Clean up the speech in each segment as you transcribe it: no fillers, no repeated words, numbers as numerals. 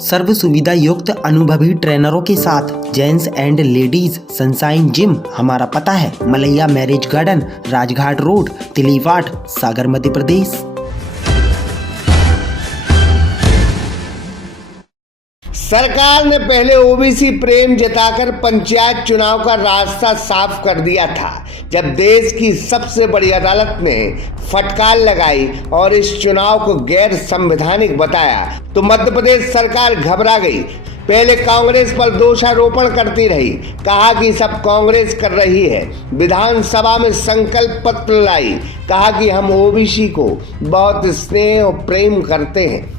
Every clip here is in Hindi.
सर्व सुविधा युक्त अनुभवी ट्रेनरों के साथ gents and ladies Sunshine gym. हमारा पता है Malaiya marriage garden, Rajghat road, Tiliwat, Sagar, Madhya Pradesh. सरकार ने पहले ओबीसी प्रेम जताकर पंचायत चुनाव का रास्ता साफ कर दिया था, जब देश की सबसे बड़ी अदालत ने फटकार लगाई और इस चुनाव को गैर संवैधानिक बताया तो मध्य प्रदेश सरकार घबरा गई। पहले कांग्रेस पर दोषारोपण करती रही, कहा कि सब कांग्रेस कर रही है। विधानसभा में संकल्प पत्र लाई, कहा कि हम ओबीसी को बहुत स्नेह और प्रेम करते हैं।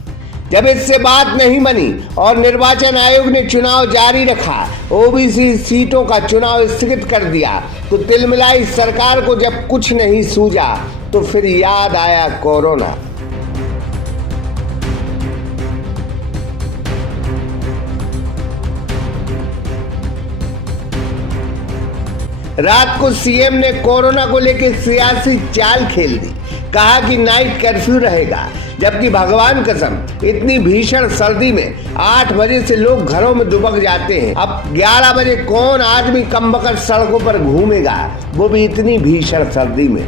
जब इससे बात नहीं बनी और निर्वाचन आयोग ने चुनाव जारी रखा, ओबीसी सीटों का चुनाव स्थगित कर दिया, तो तिलमिलाई सरकार को जब कुछ नहीं सूझा तो फिर याद आया कोरोना। रात को सीएम ने कोरोना को लेकर सियासी चाल खेल दी, कहा कि नाइट कर्फ्यू रहेगा, जबकि भगवान कसम इतनी भीषण सर्दी में 8 बजे से लोग घरों में दुबक जाते हैं। अब 11 बजे कौन आदमी कमबख्त सड़कों पर घूमेगा, वो भी इतनी भीषण सर्दी में।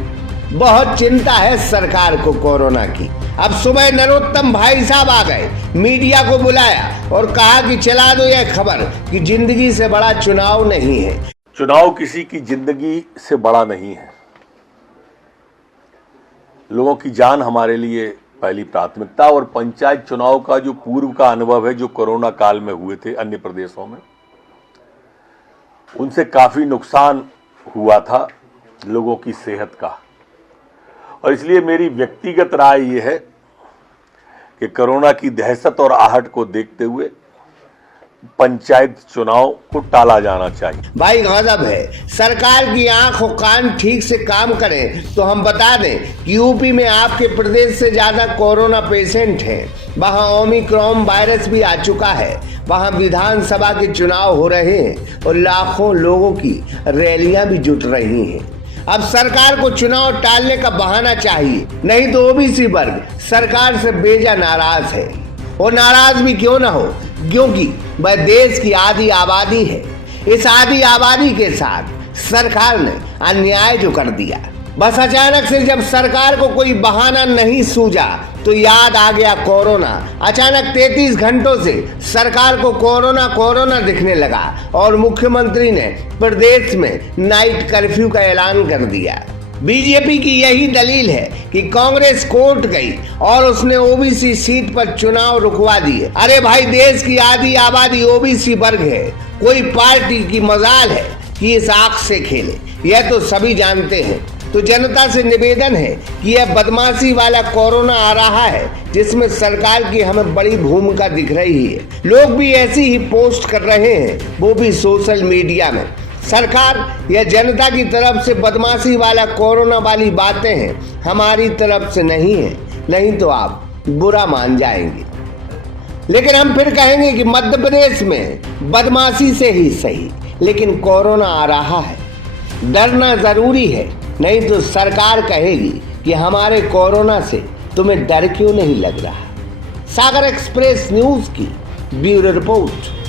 बहुत चिंता है सरकार को कोरोना की। अब सुबह नरोत्तम भाई साहब आ गए, मीडिया को बुलाया और कहा कि चला दो यह खबर कि जिंदगी से बड़ा चुनाव नहीं है। चुनाव किसी की जिंदगी से बड़ा नहीं है। लोगों की जान हमारे लिए पहली प्राथमिकता। और पंचायत चुनाव का जो पूर्व का अनुभव है, जो कोरोना काल में हुए थे अन्य प्रदेशों में, उनसे काफी नुकसान हुआ था लोगों की सेहत का। और इसलिए मेरी व्यक्तिगत राय ये है कि कोरोना की दहशत और आहट को देखते हुए पंचायत चुनाव को टाला जाना चाहिए। भाई गजब है, सरकार की आंख और कान ठीक से काम करें तो हम बता दें कि यूपी में आपके प्रदेश से ज्यादा कोरोना पेशेंट हैं। वहां ओमिक्रॉन वायरस भी आ चुका है। वहां विधानसभा के चुनाव हो रहे हैं और लाखों लोगों की रैलियां भी जुट रही हैं। अब सरकार को चुनाव टालने का बहाना चाहिए, नहीं तो ओबीसी वर्ग सरकार से बेजा नाराज है। और नाराज भी क्यों ना हो, क्योंकि वह देश की आधी आबादी है। इस आधी आबादी के साथ सरकार ने अन्याय जो कर दिया, बस अचानक से जब सरकार को कोई बहाना नहीं सूझा तो याद आ गया कोरोना। अचानक 33 घंटों से सरकार को कोरोना दिखने लगा और मुख्यमंत्री ने प्रदेश में नाइट कर्फ्यू का ऐलान कर दिया। बीजेपी की यही दलील है कि कांग्रेस कोर्ट गई और उसने ओबीसी सीट पर चुनाव रुकवा दिए। अरे भाई, देश की आधी आबादी ओबीसी वर्ग है। कोई पार्टी की मजाल है कि इस आंख से खेले, यह तो सभी जानते हैं। तो जनता से निवेदन है कि यह बदमाशी वाला कोरोना आ रहा है, जिसमें सरकार की हमें बड़ी भूमिका दिख रही है। लोग भी ऐसी ही पोस्ट कर रहे हैं, वो भी सोशल मीडिया में। सरकार या जनता की तरफ से बदमाशी वाला कोरोना वाली बातें हैं, हमारी तरफ से नहीं है, नहीं तो आप बुरा मान जाएंगे। लेकिन हम फिर कहेंगे कि मध्य प्रदेश में बदमाशी से ही सही, लेकिन कोरोना आ रहा है, डरना जरूरी है, नहीं तो सरकार कहेगी कि हमारे कोरोना से तुम्हें डर क्यों नहीं लग रहा। सागर एक्सप्रेस न्यूज की ब्यूरो रिपोर्ट।